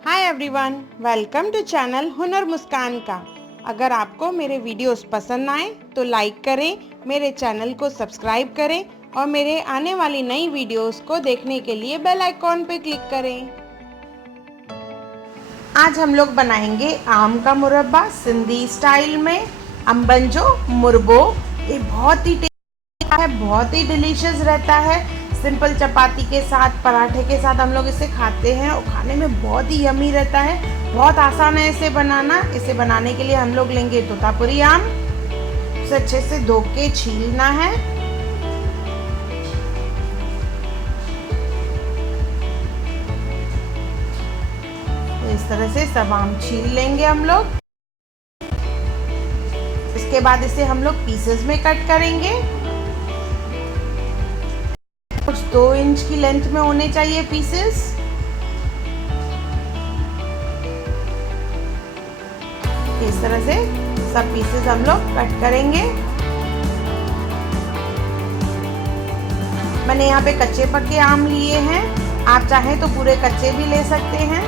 Hi everyone, welcome to channel Hunar Muskan का। अगर आपको मेरे वीडियोस पसंद आए तो लाइक करें, मेरे चैनल को सब्सक्राइब करें और मेरे आने वाली नई वीडियोस को देखने के लिए बेल आइकॉन पर क्लिक करें। आज हम लोग बनाएंगे आम का मुरब्बा सिंधी स्टाइल में, अम्बंजो मुरबो। ये बहुत ही टेस्टी है, बहुत ही डिलीशियस रहता है। सिंपल चपाती के साथ, पराठे के साथ हम लोग इसे खाते हैं और खाने में बहुत ही यमी रहता है। बहुत आसान है इसे बनाना। इसे बनाने के लिए हम लोग लेंगे तोतापुरी आम। उसे अच्छे से धो के छीलना है। तो इस तरह से सब आम छील लेंगे हम लोग। इसके बाद इसे हम लोग पीसेस में कट करेंगे। 2 इंच की लेंथ में होने चाहिए पीसेस। इस तरह से सब पीसेस हम लोग कट करेंगे। मैंने यहाँ पे कच्चे पक्के आम लिए हैं, आप चाहें तो पूरे कच्चे भी ले सकते हैं।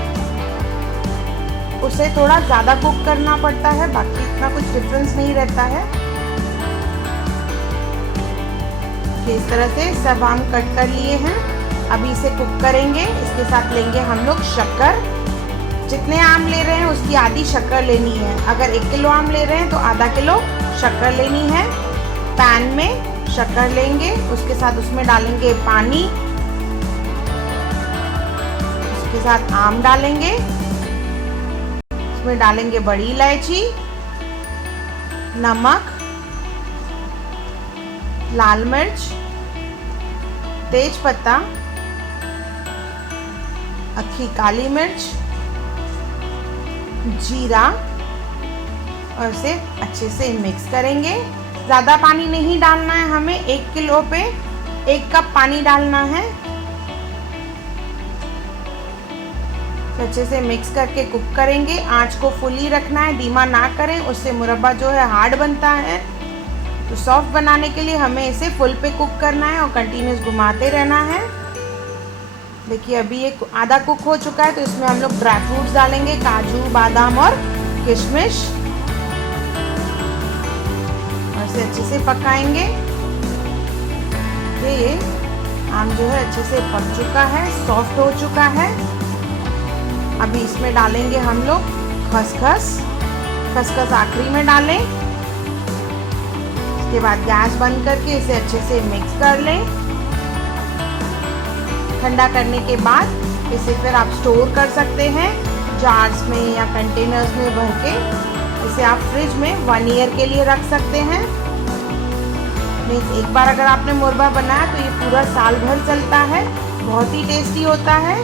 उसे थोड़ा ज़्यादा कुक करना पड़ता है, बाकी इतना कुछ डिफरेंस नहीं रहता है। इस तरह से सब आम कट कर लिए हैं। अभी इसे कुक करेंगे। इसके साथ लेंगे हम लोग शक्कर। जितने आम ले रहे हैं उसकी आधी शक्कर लेनी है। अगर 1 किलो आम ले रहे हैं तो आधा किलो शक्कर लेनी है। पैन में शक्कर लेंगे, उसके साथ उसमें डालेंगे पानी, उसके साथ आम डालेंगे, उसमें डालेंगे बड़ी इलायची, नमक, लाल मिर्च, तेज पत्ता, अक्खी काली मिर्च, जीरा और इसे अच्छे से मिक्स करेंगे। ज़्यादा पानी नहीं डालना है हमें। 1 किलो पे 1 कप पानी डालना है। तो अच्छे से मिक्स करके कुक करेंगे। आंच को फुल ही रखना है, धीमा ना करें, उससे मुरब्बा जो है हार्ड बनता है। तो सॉफ्ट बनाने के लिए हमें इसे फुल पे कुक करना है और कंटिन्यूस घुमाते रहना है। देखिए अभी ये आधा कुक हो चुका है। तो इसमें हम लोग ड्राई फ्रूट्स डालेंगे, काजू, बादाम और किशमिश, और इसे अच्छे से पकाएंगे। ये आम जो है अच्छे से पक चुका है, सॉफ्ट हो चुका है। अभी इसमें डालेंगे हम लोग खसखस। खसखस आखिरी में डालें। उसके बाद गैस बंद करके इसे अच्छे से मिक्स कर लें। ठंडा करने के बाद इसे फिर आप स्टोर कर सकते हैं जार्स में या कंटेनर्स में भर के। इसे आप फ्रिज में 1 ईयर के लिए रख सकते हैं। मीन्स एक बार अगर आपने मुरब्बा बनाया तो ये पूरा साल भर चलता है। बहुत ही टेस्टी होता है।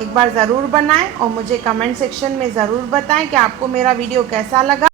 एक बार ज़रूर बनाएं और मुझे कमेंट सेक्शन में ज़रूर बताएं कि आपको मेरा वीडियो कैसा लगा।